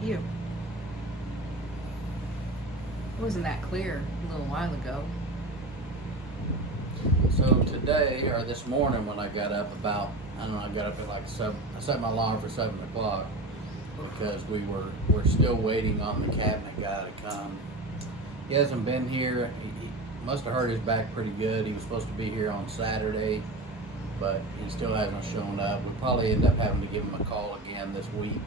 about you? It wasn't that clear a little while ago. So today, or this morning when I got up about, I don't know, I got up at like 7, I set my alarm for 7 o'clock because we're still waiting on the cabinet guy to come. He hasn't been here. He must have hurt his back pretty good. He was supposed to be here on Saturday, but he still hasn't shown up. We'll probably end up having to give him a call again this week.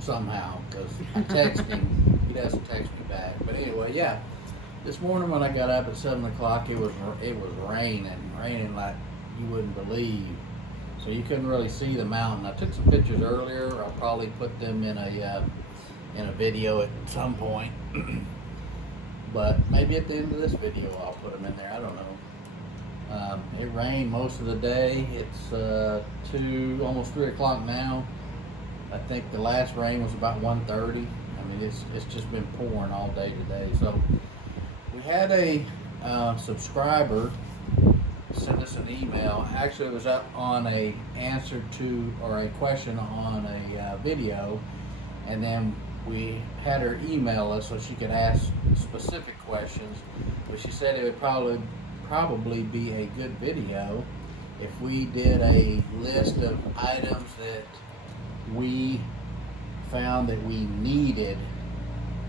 Somehow, because I text him, he doesn't text me back. But anyway, yeah, this morning when I got up at 7 o'clock, it was raining like you wouldn't believe. So you couldn't really see the mountain. I took some pictures earlier. I'll probably put them in a video at some point. But maybe at the end of this video I'll put them in there. I don't know. It rained most of the day. It's almost 3 o'clock now. I think the last rain was about 1:30. I mean, it's just been pouring all day today. So we had a subscriber send us an email. Actually, it was up on a answer to or a question on a video, and then we had her email us so she could ask specific questions. But she said it would probably be a good video if we did a list of items that we found that we needed,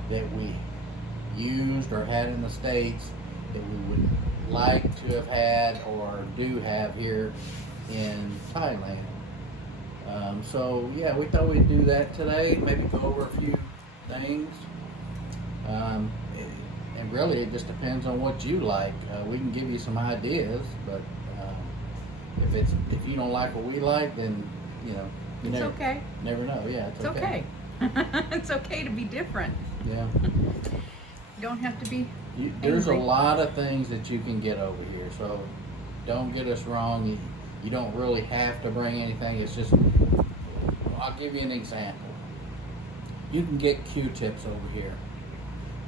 that we used or had in the States, that we would like to have had or do have here in Thailand. So yeah, we thought we'd do that today, maybe go over a few things. And really it just depends on what you like. We can give you some ideas, but if you don't like what we like, then It's okay. Never know. Yeah, It's okay. It's okay to be different. Yeah. You don't have to be There's a angry. lot of things that you can get over here, so don't get us wrong. You don't really have to bring anything. It's just, I'll give you an example. You can get Q-tips over here,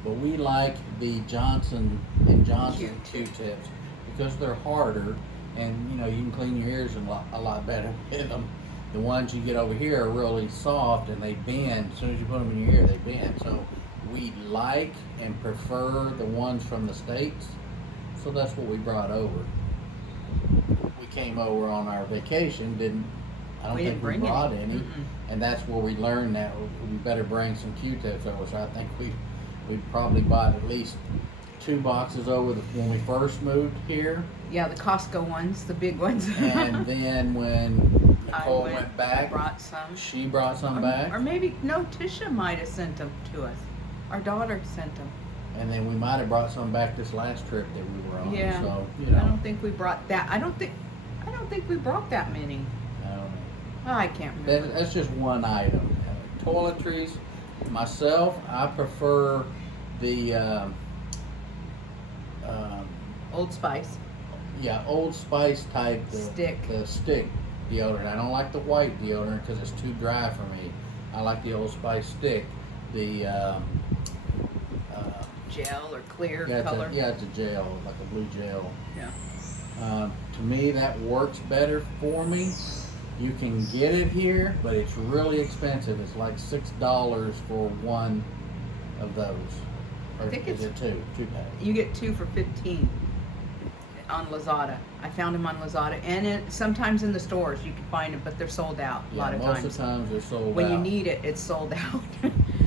but we like the Johnson & Johnson Q-tips because they're harder, and you can clean your ears a lot better with them. The ones you get over here are really soft and they bend. As soon as you put them in your ear, they bend. So we like and prefer the ones from the States. So that's what we brought over. We came over on our vacation, I don't think we brought any. And that's where we learned that we better bring some Q-tips over. So I think we probably bought at least 2 boxes over when we first moved here. Yeah, the Costco ones, the big ones. And then when Nicole went back, brought some. she brought some back. Or maybe, no, Tisha might have sent them to us. Our daughter sent them. And then we might have brought some back this last trip that we were on. Yeah. So, I don't think we brought that. I don't think we brought that many. I don't know. Oh, I can't remember. That's just one item. Toiletries, myself, I prefer the Old Spice. Old Spice type. Stick. The stick deodorant. I don't like the white deodorant because it's too dry for me. I like the Old Spice stick. The Gel or clear it's color. it's a gel, like a blue gel. Yeah. To me, that works better for me. You can get it here, but it's really expensive. It's like $6 for one of those. Or I think is it's it two packs? You get 2 for $15 on Lazada. I found them on Lazada, and sometimes in the stores you can find them, but they're sold out a lot of most times. of the times they're sold When out. you need it, it's sold out.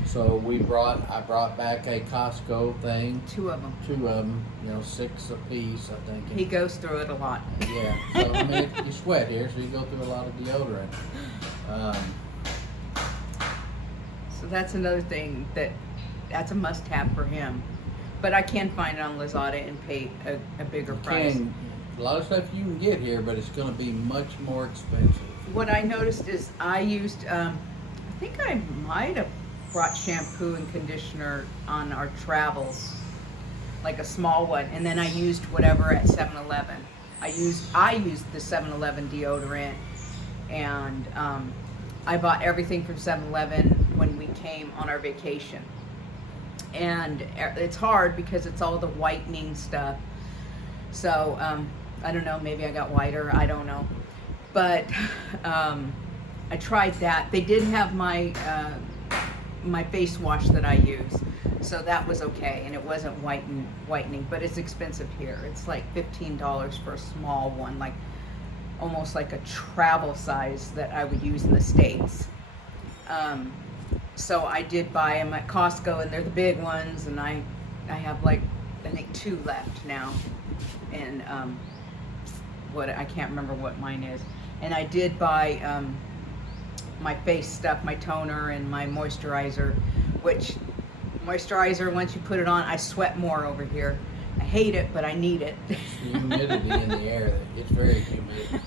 So I brought back a Costco thing, 2 of them. 2 of them, 6 a piece, I think. He goes through it a lot. Yeah, so I mean, you sweat here, so you go through a lot of deodorant. So that's another thing that's a must-have for him. But I can find it on Lazada and pay a bigger price. A lot of stuff you can get here, but it's going to be much more expensive. What I noticed is I used, I think I might have brought shampoo and conditioner on our travels, like a small one, and then I used whatever at 7-Eleven. I used the 7-Eleven deodorant, and I bought everything from 7-Eleven when we came on our vacation. And it's hard because it's all the whitening stuff. So I don't know, maybe I got whiter, I don't know. But I tried that. They did have my face wash that I use, so that was okay, and it wasn't whitening, but it's expensive here. It's like $15 for a small one, like almost like a travel size that I would use in the States. So I did buy them at Costco, and they're the big ones, and I have like, I think 2 left now, and what, I can't remember what mine is. And I did buy my face stuff, my toner and my moisturizer, which moisturizer, once you put it on, I sweat more over here. I hate it, but I need it. It's the humidity in the air. It's very humid here.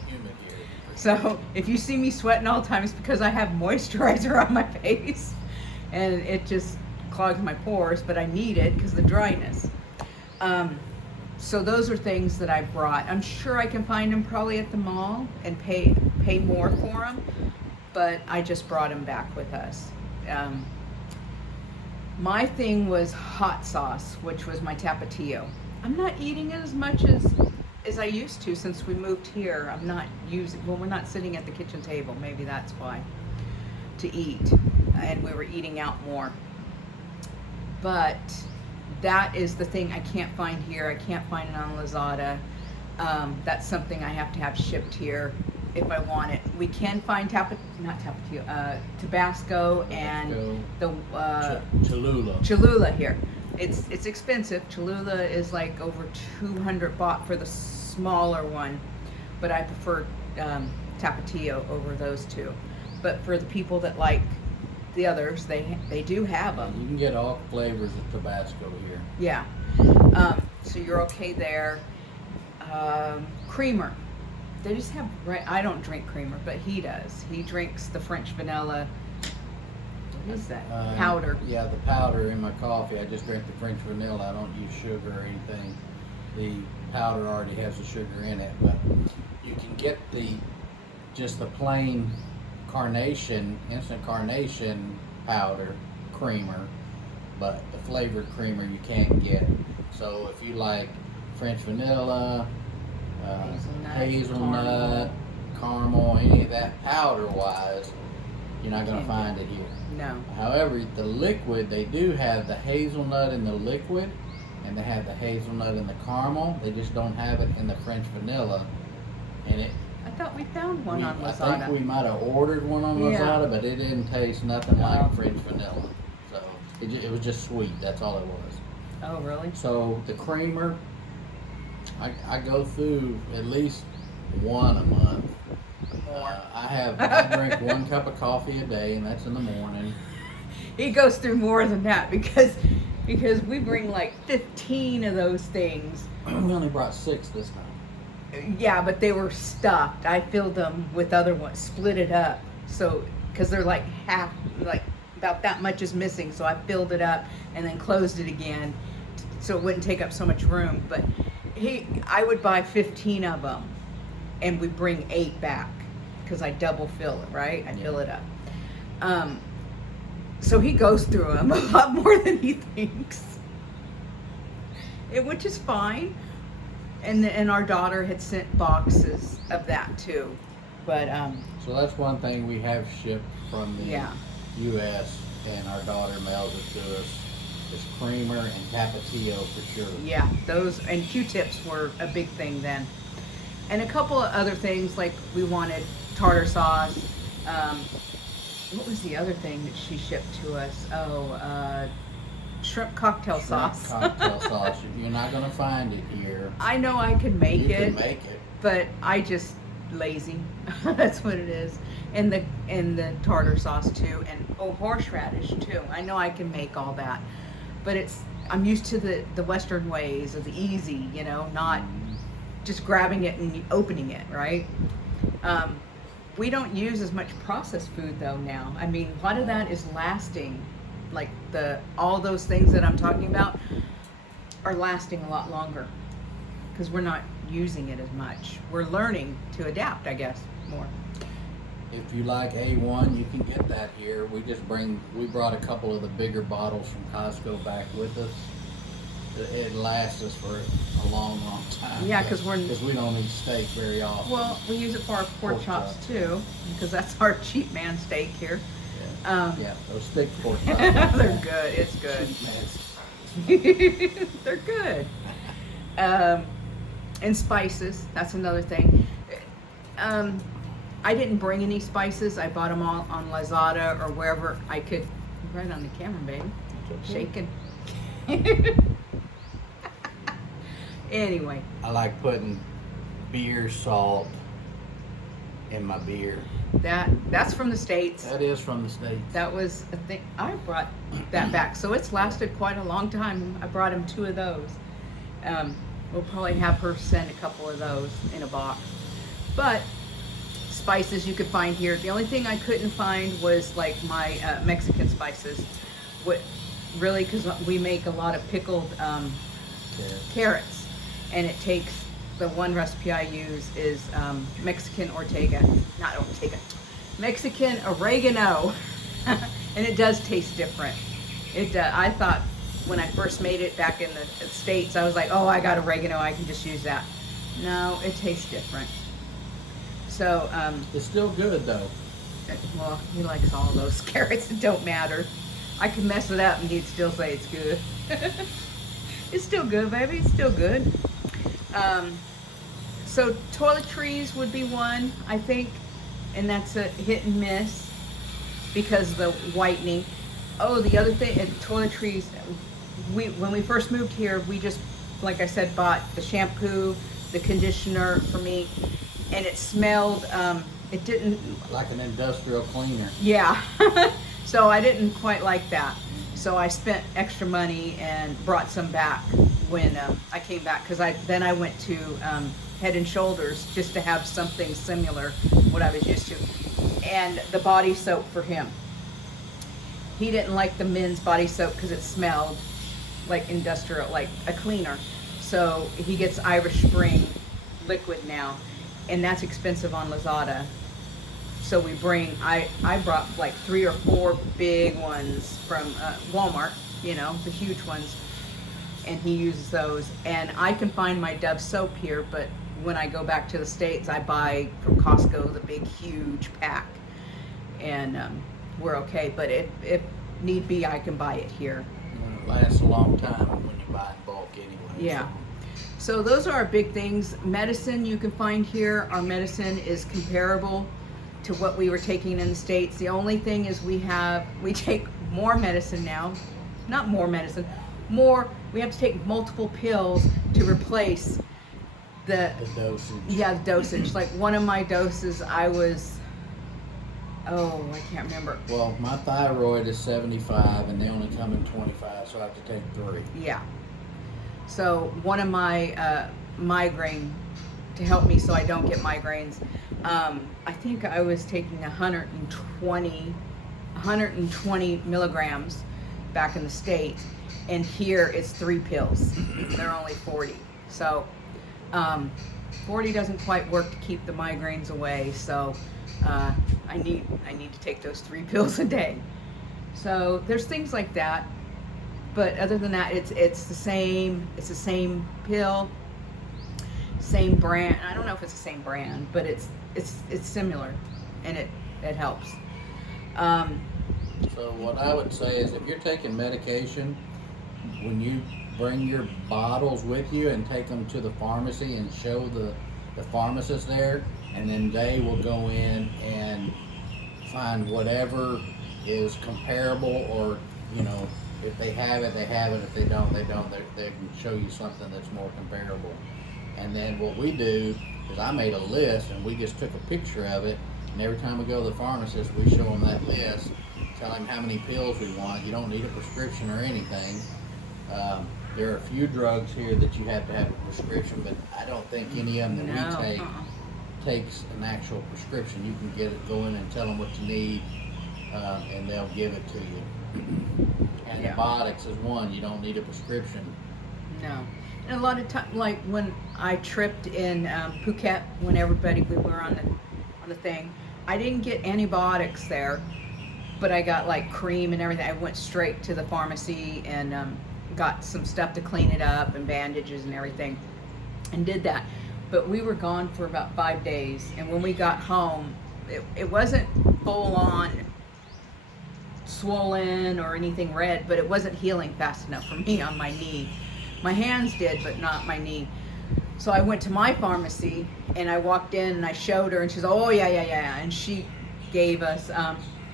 So if you see me sweating all the time, it's because I have moisturizer on my face, and it just clogs my pores, but I need it because of the dryness. So those are things that I brought. I'm sure I can find them probably at the mall and pay more for them, but I just brought them back with us. My thing was hot sauce, which was my Tapatio. I'm not eating it as much as I used to since we moved here. I'm not using, well, we're not sitting at the kitchen table, maybe that's why, to eat, and we were eating out more. But that is the thing I can't find here. I can't find it on Lazada. That's something I have to have shipped here if I want it. We can find Tabasco and the Cholula here. It's expensive. Cholula is like over 200 baht for the smaller one, but I prefer Tapatio over those two. But for the people that like the others, they do have them. You can get all flavors of Tabasco here. Yeah. So you're okay there. Creamer. They just have, I don't drink creamer, but he does. He drinks the French vanilla. What is that? Powder. Yeah, the powder in my coffee. I just drink the French vanilla. I don't use sugar or anything. The powder already has the sugar in it, but you can get just the plain carnation, instant carnation powder creamer, but the flavored creamer you can't get. So if you like French vanilla, hazelnut, caramel, any of that powder wise, you're not going to find it here. No. However, the liquid, they do have the hazelnut in the liquid, and they have the hazelnut in the caramel. They just don't have it in the French vanilla. And I thought we found one on Lazada. I think we might have ordered one on Lazada, but it didn't taste nothing like French vanilla. So it was just sweet. That's all it was. Oh, really? So the creamer, I go through at least one a month. I drink 1 cup of coffee a day, and that's in the morning. He goes through more than that because we bring like 15 of those things. We only brought 6 this time. Yeah, but they were stuffed. I filled them with other ones, split it up. So, because they're like half, like about that much is missing. So I filled it up and then closed it again so it wouldn't take up so much room. But I would buy 15 of them and we bring 8 back because I double fill it, right? I fill it up. So he goes through them a lot more than he thinks, which is fine. And our daughter had sent boxes of that too, but so that's one thing we have shipped from the yeah. U.S. and our daughter mails it to us. Is creamer and Tapatio for sure. Yeah, those and Q-tips were a big thing then, and a couple of other things like we wanted tartar sauce. What was the other thing that she shipped to us? Shrimp cocktail sauce. Cocktail sauce. You're not going to find it here. I know I could make it. You can make it. But I just lazy. That's what it is. And the tartar sauce too, and horseradish too. I know I can make all that, but I'm used to the Western ways of the easy, not just grabbing it and opening it, right? We don't use as much processed food though now. I mean, a lot of that is lasting. Like all those things that I'm talking about are lasting a lot longer because we're not using it as much. We're learning to adapt, I guess, more. If you like A1, you can get that here. We brought a couple of the bigger bottles from Costco back with us. it lasts us for a long, long time. Yeah, 'cause we're- we don't eat steak very often. Well, we use it for our pork chops too, because that's our cheap man steak here. Yeah, those thick pork chops. They're good. It's good. They're good. And spices. That's another thing. I didn't bring any spices. I bought them all on Lazada or wherever I could. Right on the camera, baby. Shaking. Anyway. I like putting beer salt in my beer. That's from the States. That is from the States. That was a thing. I brought that back, so it's lasted quite a long time. I brought him 2 of those. We'll probably have her send a couple of those in a box. But spices you could find here. The only thing I couldn't find was like my Mexican spices. What really, because we make a lot of pickled carrots, and it takes, the one recipe I use is Mexican Mexican oregano, and it does taste different. I thought when I first made it back in the States, I was like, oh, I got oregano, I can just use that. No, it tastes different. So, it's still good though. well, he likes all those carrots. It don't matter. I could mess it up and he'd still say it's good. It's still good, baby. It's still good. So toiletries would be one, I think, and that's a hit and miss because of the whitening. Oh, the other thing, toiletries, when we first moved here, we just, like I said, bought the shampoo, the conditioner for me, and it smelled, it didn't... Like an industrial cleaner. Yeah. So I didn't quite like that. So I spent extra money and brought some back when I came back, because then I went to Head and Shoulders just to have something similar what I was used to, and the body soap for him. He didn't like the men's body soap because it smelled like industrial, like a cleaner. So he gets Irish Spring liquid now, and that's expensive on Lazada. So we bring, I brought like 3 or 4 big ones from Walmart, you know, the huge ones, and he uses those. And I can find my Dove soap here, but when I go back to the States, I buy from Costco the big, huge pack, and we're okay. But if need be, I can buy it here. It lasts a long time when you buy in bulk anyway. Yeah. So those are our big things. Medicine you can find here. Our medicine is comparable to what we were taking in the States. The only thing is we take more medicine now. Not more medicine, we have to take multiple pills to replace the dosage. Yeah, the dosage. Like one of my doses, I can't remember. Well, my thyroid is 75 and they only come in 25, so I have to take 3. Yeah. So one of my migraine, to help me so I don't get migraines, I think I was taking 120 milligrams back in the States, and here it's 3 pills. They're only 40. So 40 doesn't quite work to keep the migraines away, so I need to take those 3 pills a day. So there's things like that, but other than that, it's the same pill, same brand. I don't know if it's the same brand, but it's similar, and it helps. So what I would say is, if you're taking medication, when you bring your bottles with you and take them to the pharmacy and show the pharmacist there, and then they will go in and find whatever is comparable, or, you know, if they have it, they have it. If they don't, they don't. They can show you something that's more comparable. And then what we do is, I made a list and we just took a picture of it, and every time we go to the pharmacist, we show them that list, tell him how many pills we want. You don't need a prescription or anything. There are a few drugs here that you have to have a prescription, but I don't think any of them that we take takes an actual prescription. You can get it, go in and tell them what you need, and they'll give it to you. Antibiotics is one. You don't need a prescription. No. And a lot of time, like when I tripped in Phuket, when we were on the thing, I didn't get antibiotics there, but I got like cream and everything. I went straight to the pharmacy and got some stuff to clean it up and bandages and everything, and did that. But we were gone for about 5 days, and when we got home, it wasn't full on swollen or anything red, but it wasn't healing fast enough for me on my knee. My hands did, but not my knee. So I went to my pharmacy and I walked in and I showed her, and she's, oh yeah, and she gave us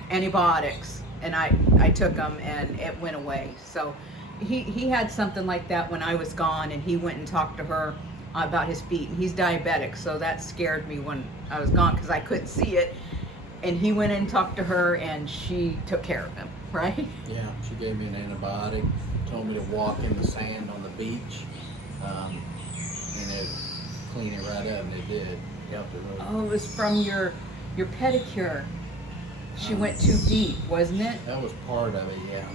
antibiotics, and I took them and it went away. So he had something like that when I was gone, and he went and talked to her about his feet, and he's diabetic, so that scared me when I was gone because I couldn't see it. And he went in and talked to her, and she took care of him, right? Yeah, she gave me an antibiotic, told me to walk in the sand on the beach, and it clean it right up, and it did. Helped it really. Oh, it was from your pedicure. She went too deep, wasn't it? That was part of it, yeah.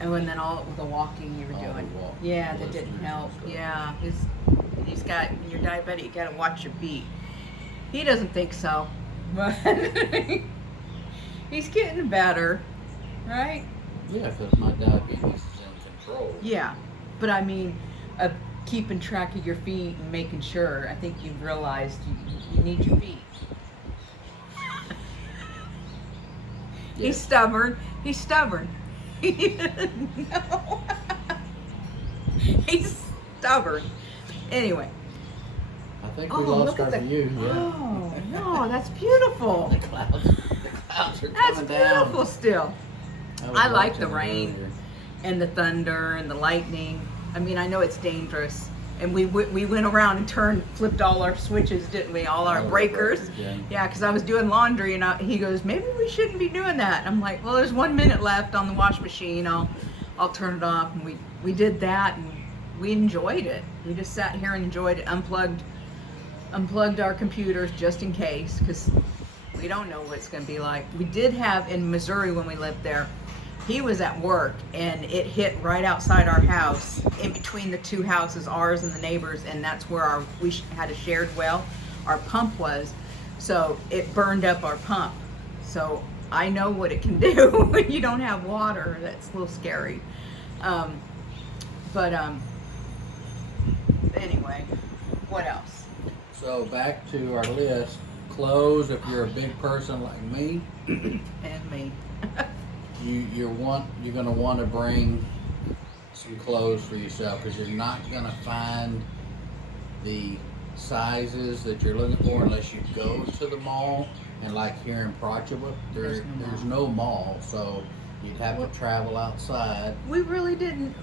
Oh, and then all the walking you were All the doing. walk- Yeah, that lifts didn't and help. stuff. Yeah, he's got, you're diabetic, you gotta watch your beat. He doesn't think so, but he's getting better, right? Yeah, because my diabetes is in control. Yeah, but I mean, of keeping track of your feet and making sure, I think you've realized you need your feet. Yeah. He's stubborn. He's stubborn. No. He's stubborn. Anyway. I think we lost our view. Yeah. Oh, no, that's beautiful. The clouds are That's coming down. beautiful still. was I like the watching it rain. earlier. And the thunder and the lightning. I mean, I know it's dangerous. And we went around and flipped all our switches, didn't we? All our All the breakers. yeah. Yeah, because I was doing laundry, and he goes, maybe we shouldn't be doing that. And I'm like, well, there's 1 minute left on the wash machine. I'll turn it off. And we did that, and we enjoyed it. We just sat here and enjoyed it. Unplugged our computers just in case, because we don't know what it's going to be like. We did have in Missouri when we lived there. He was at work, and it hit right outside our house, in between the two houses, ours and the neighbors, and that's where we had a shared well. Our pump was, so it burned up our pump. So I know what it can do when you don't have water. That's a little scary. Anyway, what else? So back to our list. Clothes, if you're a big person like me, And me. you're gonna want to bring some clothes for yourself, because you're not gonna find the sizes that you're looking for unless you go to the mall. And like here in Prochova, there's no mall, so you'd have to travel outside. We really didn't.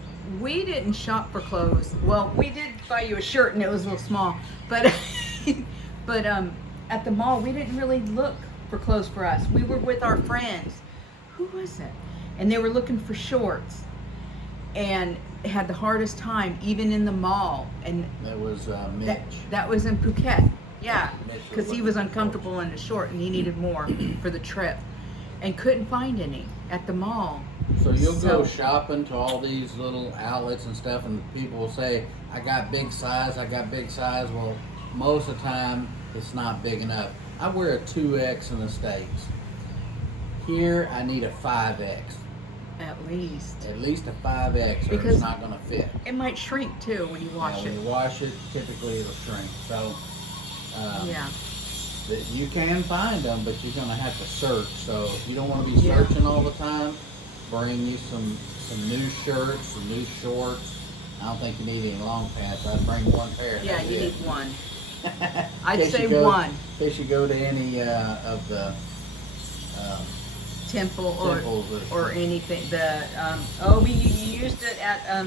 We didn't shop for clothes. Well, we did buy you a shirt, and it was a little small. But, at the mall, we didn't really look for clothes for us. We were with our friends. Who was it? And they were looking for shorts, and had the hardest time even in the mall. And That was Mitch. that was in Phuket. Yeah, Mitch was because he looking was for uncomfortable in the short, and he needed more for the trip, and couldn't find any at the mall. So you'll go So- shopping to all these little outlets and stuff, and people will say, I got big size. Well, most of the time, it's not big enough. I wear a 2X in the States. Here, I need a 5X. At least. At least a 5X, or Because- it's not going to fit. It might shrink too when you wash When it. you wash it, typically it'll shrink. So, Yeah. that you can find them, but you're going to have to search. So if you don't want to be Yeah. searching all the time, bring you some new shirts, some new shorts. I don't think you need any long pants. I'd bring one pair. Yeah, That's you it. need one. In I'd case say you go- one. In case you go to any of the Temple temples or anything. We used it at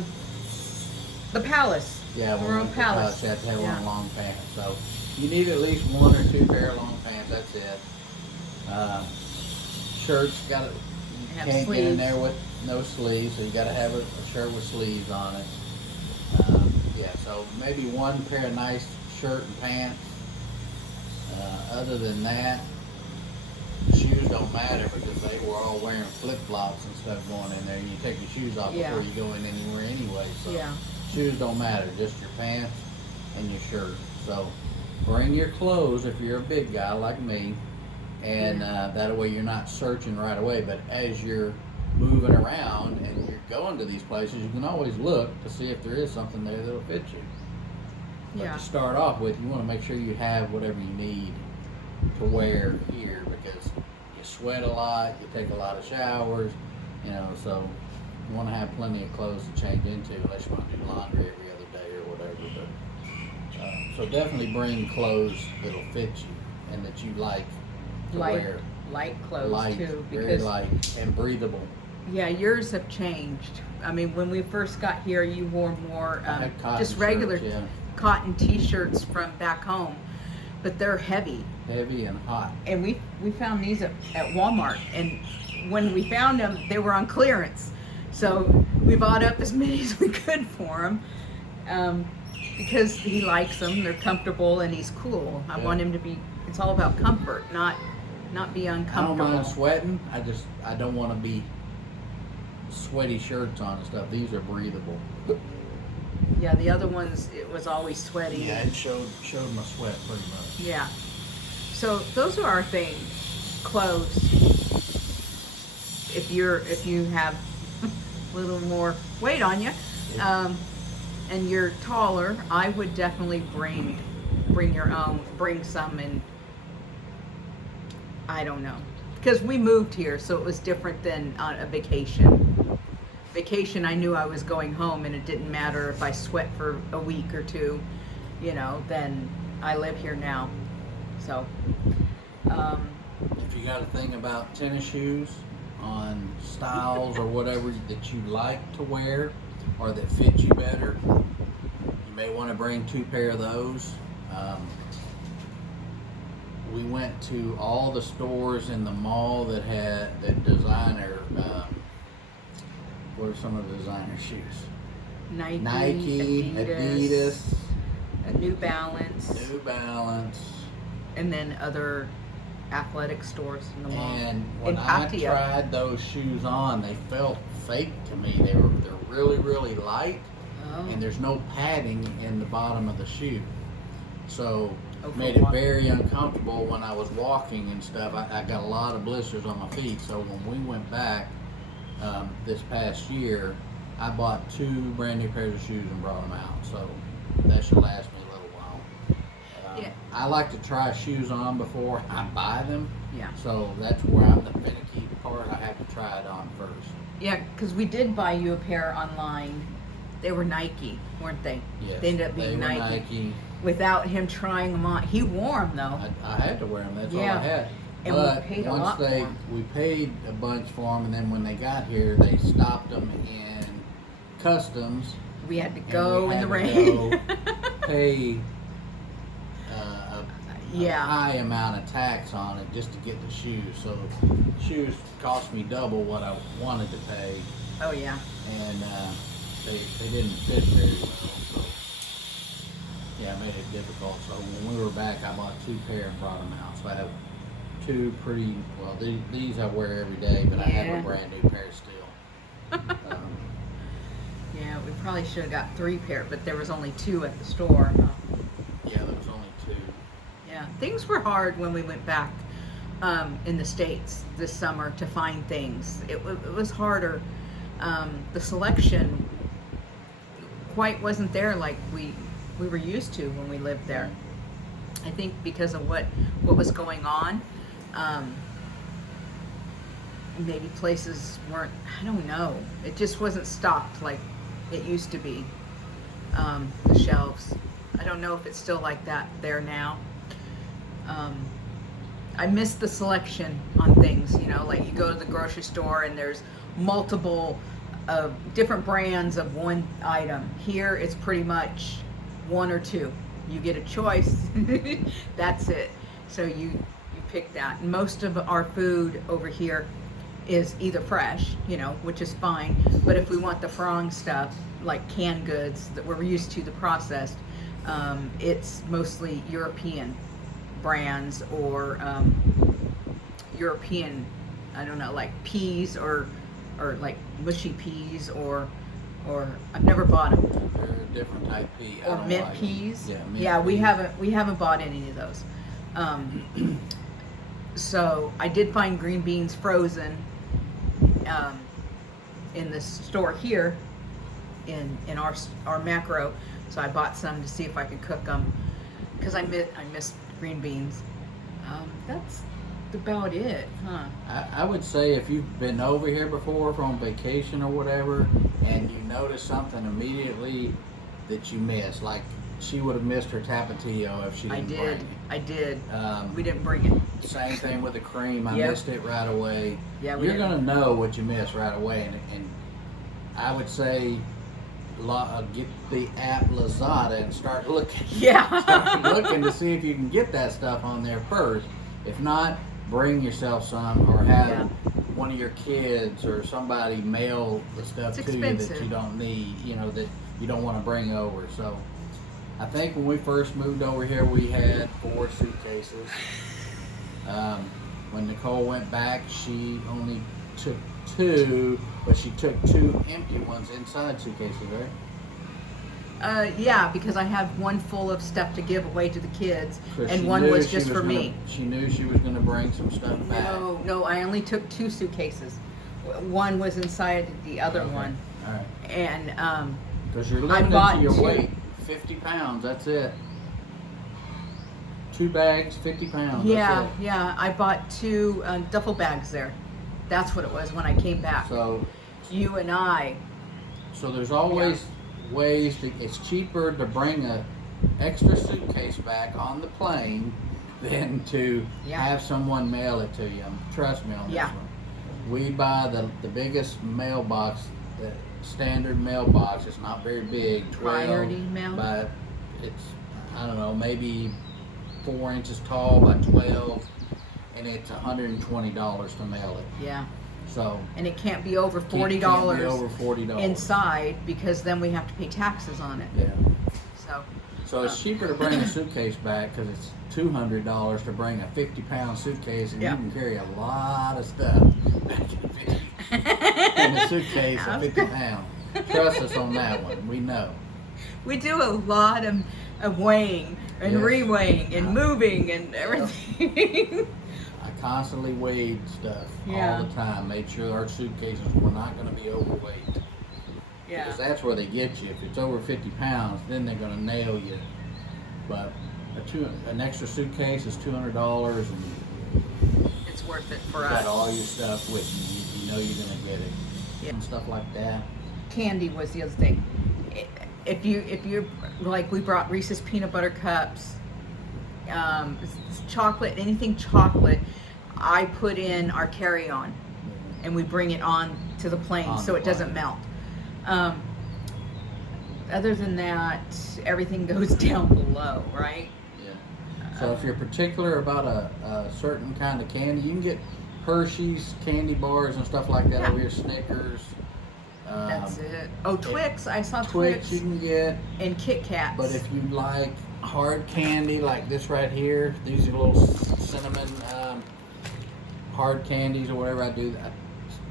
the palace. yeah, the when Royal we Palace. you have to have Yeah. one long pants. So you need at least one or two pair of long pants. That's it. Shirts got to Have can't get in sleeves. there with no sleeves, so you got to have a shirt with sleeves on it. Yeah, so maybe one pair of nice shirt and pants. Other than that, shoes don't matter, because they were all wearing flip-flops and stuff going in there. You take your shoes off Yeah. before you go in anywhere anyway. So Yeah. shoes don't matter, just your pants and your shirt. So bring your clothes if you're a big guy like me, and that way you're not searching right away. But as you're moving around and you're going to these places, you can always look to see if there is something there that'll fit you. But Yeah. to start off with, you want to make sure you have whatever you need to wear here, because you sweat a lot, you take a lot of showers, you know, so you want to have plenty of clothes to change into, unless you want to do laundry every other day or whatever. But so definitely bring clothes that'll fit you and that you like to wear. Light clothes Light, too, very because light and breathable. yeah, yours have changed. I mean, when we first got here, you wore more I had cotton just regular shirts, yeah. cotton T-shirts from back home, but they're heavy. Heavy and hot. And we found these at Walmart, and when we found them, they were on clearance. So we bought up as many as we could for him, because he likes them. They're comfortable, and he's cool. I Yeah. want him to be. It's all about comfort, not be I don't uncomfortable. mind sweating. I don't want to be sweaty shirts on and stuff. These are breathable. Yeah, the other ones, it was always sweaty. Yeah, it showed my sweat pretty much. Yeah. So those are our things. Clothes. If you have a little more weight on you, and you're taller, I would definitely bring your own. Bring some, and I don't know, because we moved here, so it was different than on a vacation. Vacation, I knew I was going home, and it didn't matter if I sweat for a week or two, you know. Then I live here now, so. If you got a thing about tennis shoes on styles or whatever that you like to wear or that fit you better, you may want to bring 2 pair of those. We went to all the stores in the mall that had that designer. What are some of the designer shoes? Nike, Adidas, New Balance, New Balance. and then other athletic stores in the mall. And when In I Pattaya. tried those shoes on, they felt fake to me. They're really, really light, Oh. and there's no padding in the bottom of the shoe, so Oh, for made it walking. very uncomfortable when I was walking and stuff. I got a lot of blisters on my feet. So when we went back this past year, I bought 2 brand new pairs of shoes and brought them out. So that should last me a little while. Yeah. I like to try shoes on before I buy them. Yeah. So that's where I'm the finicky part. I have to try it on first. Yeah, because we did buy you a pair online. They were Nike, weren't they? Yes, They ended up being they were Nike. Nike. Without him trying them on. He wore them though. I had to wear them. That's all Yeah. I had. And we But paid a once lot for 'em. we paid a bunch for them, and then when they got here, they stopped them in customs. We had to and go we in the had rain. to go pay a Yeah. high amount of tax on it just to get the shoes. So shoes cost me double what I wanted to pay, Oh yeah. and they didn't fit very well. So yeah, it made it difficult. So when we were back, I bought 2 pair and brought them out. So I have 2 pretty, well, these I wear every day, but I have Yeah. a brand new pair still. Yeah, we probably should have got 3 pair, but there was only 2 at the store. Huh? Yeah, there was only 2. Yeah, things were hard when we went back in the States this summer to find things. It was harder. The selection quite wasn't there like we were used to when we lived there. I think because of what was going on. Maybe places weren't, I don't know. It just wasn't stocked like it used to be. The shelves. I don't know if it's still like that there now. I miss the selection on things, you know, like you go to the grocery store and there's multiple different brands of one item. Here it's pretty much 1 or 2. You get a choice. That's it. So you pick that. And most of our food over here is either fresh, you know, which is fine. But if we want the frong stuff, like canned goods that we're used to, the processed, it's mostly European brands or European, I don't know, like peas or like mushy peas or I've never bought them. They're a different type pea. I Or don't mint like 'em. peas. Yeah, mint Yeah, we peas. haven't bought any of those. So I did find green beans frozen in the store here in our macro. So I bought some to see if I could cook them because I miss green beans. That's about it, huh? I would say if you've been over here before from vacation or whatever, and you notice something immediately that you missed, like she would have missed her tapatio if she didn't bring it. I did. Um, We didn't bring it. Same thing with the cream. I Yep. missed it right away. Yeah, we You're didn't. gonna know what you missed right away, and I would say get the app Lazada and start looking. Yeah. Start looking to see if you can get that stuff on there first. If not, bring yourself some, or have Yeah. one of your kids or somebody mail the stuff It's to you that expensive. you don't need. That you don't want to bring over. So, I think when we first moved over here, we had 4 suitcases. When Nicole went back, she only took 2, but she took 2 empty ones inside suitcases, right? Yeah, because I have one full of stuff to give away to the kids, So and she one knew was she just for me. She knew she was going to bring some stuff back. No, I only took 2 suitcases. One was inside the other Okay. one, All right. and Because you're I limited bought to your 2. weight. 50 pounds, that's it. 2 bags, 50 pounds. yeah, That's it. yeah, I bought 2 duffel bags there. That's what it was when I came back. So You and I. there's always ways to. It's cheaper to bring a extra suitcase back on the plane than to Yeah. have someone mail it to you. Trust me on this Yeah. one. We buy the biggest mailbox, the standard mailbox. It's not very big. 12 Priority mail? But it's, I don't know, maybe 4 inches tall by 12, and it's $120 to mail it. Yeah, So and it can't be over can't $40 be over $40 inside because then we have to pay taxes on it. Yeah. So It's cheaper to bring a suitcase back because it's $200 to bring a 50-pound suitcase, and Yeah. you can carry a lot of stuff back in a suitcase of 50 pounds. Trust us on that one. We know. we do a lot of weighing and Yes. reweighing and moving and everything. I constantly weighed stuff Yeah. all the time. Made sure our suitcases were not going to be overweight. Yeah. Because that's where they get you. If it's over 50 pounds, then they're going to nail you. But an extra suitcase is $200, and It's worth it for you got us. all your stuff with you. You know you're going to get it. Yeah. And stuff like that. Candy was the other thing. If you're like, we brought Reese's peanut butter cups, chocolate, anything chocolate, I put in our carry-on, and we bring it on to the plane On so the it doesn't plane. melt. Other than that, everything goes down below, right? Yeah. So if you're particular about a certain kind of candy, you can get Hershey's candy bars and stuff like that Yeah. over here, Snickers. That's it. Oh, Twix! I saw Twix Twix you can get. and Kit Kats. But if you like hard candy like this right here, these are little cinnamon hard candies or whatever I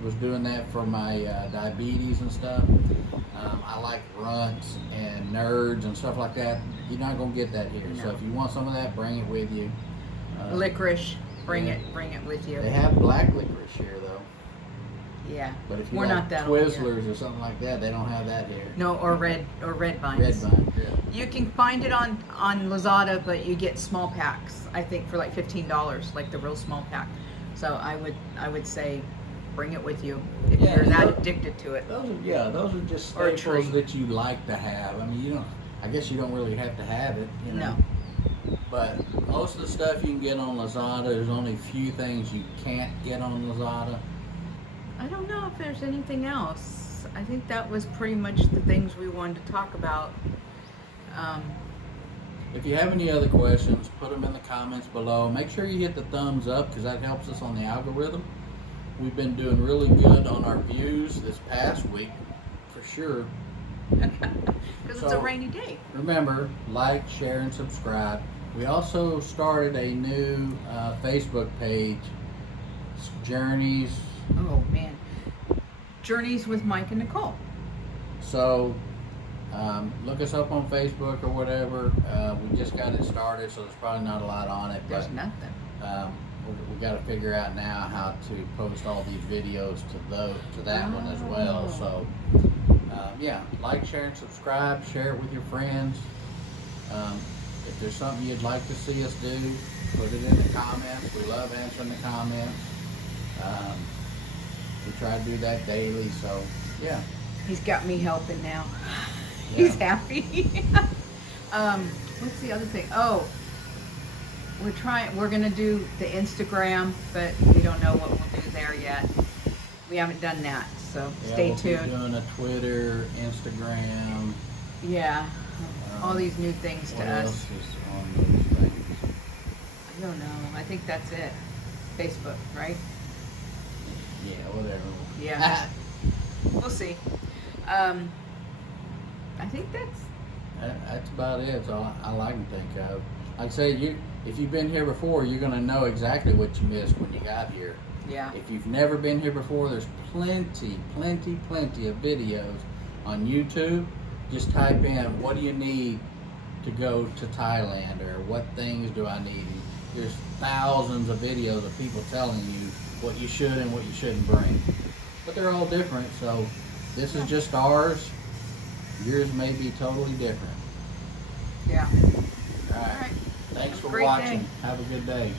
was doing that for my diabetes and stuff. I like Runts and Nerds and stuff like that. You're not gonna get that here. So No. if you want some of that, bring it with you. licorice, bring yeah. it with you. They have black licorice here though. Yeah. But if you We're like not that old yet. Twizzlers or something like that, they don't have that here. No, or red vines. Red vine. Yeah. You can find it on Lazada, but you get small packs. I think for like $15, like the real small pack. So I would say, bring it with you if Yeah, you're that those- addicted to it. Those are just Or a staples treat. that you like to have. I mean, I guess you don't really have to have it, you know. No. But most of the stuff you can get on Lazada. There's only a few things you can't get on Lazada. I don't know if there's anything else. I think that was pretty much the things we wanted to talk about. If you have any other questions, put them in the comments below. Make sure you hit the thumbs up because that helps us on the algorithm. We've been doing really good on our views this past week, for sure. Because it's a So- rainy day. Remember, like, share, and subscribe. We also started a new Facebook page, it's Journeys. Oh man. Journeys with Mike and Nicole. So look us up on Facebook or whatever. We just got it started, so there's probably not a lot on it. There's But nothing. we got to figure out now how to post all these videos to that one as well. Oh. So yeah, like, share, and subscribe. Share it with your friends. If there's something you'd like to see us do, put it in the comments. We love answering the comments. We try to do that daily. So yeah. He's got me helping now. Yeah. He's happy. What's the other thing? Oh, we're gonna do the Instagram, but we don't know what we'll do there yet. We haven't done that, so Yeah, stay we'll be tuned. doing a Twitter, Instagram. Yeah, all these new things to What us. else is on those things? I don't know. I think that's it. Facebook, right? Yeah, whatever. Yeah. We'll see. I think That's about it. That's all I can think of. I'd say if you've been here before, you're gonna know exactly what you missed when you got here. yeah. If you've never been here before, there's plenty of videos on YouTube. Just type in, what do you need to go to Thailand, or what things do I need? And there's thousands of videos of people telling you what you should and what you shouldn't bring. But they're all different, so this is just ours. Yours may be totally different. Yeah. All right. All right. Thanks for Great watching. day. Have a good day.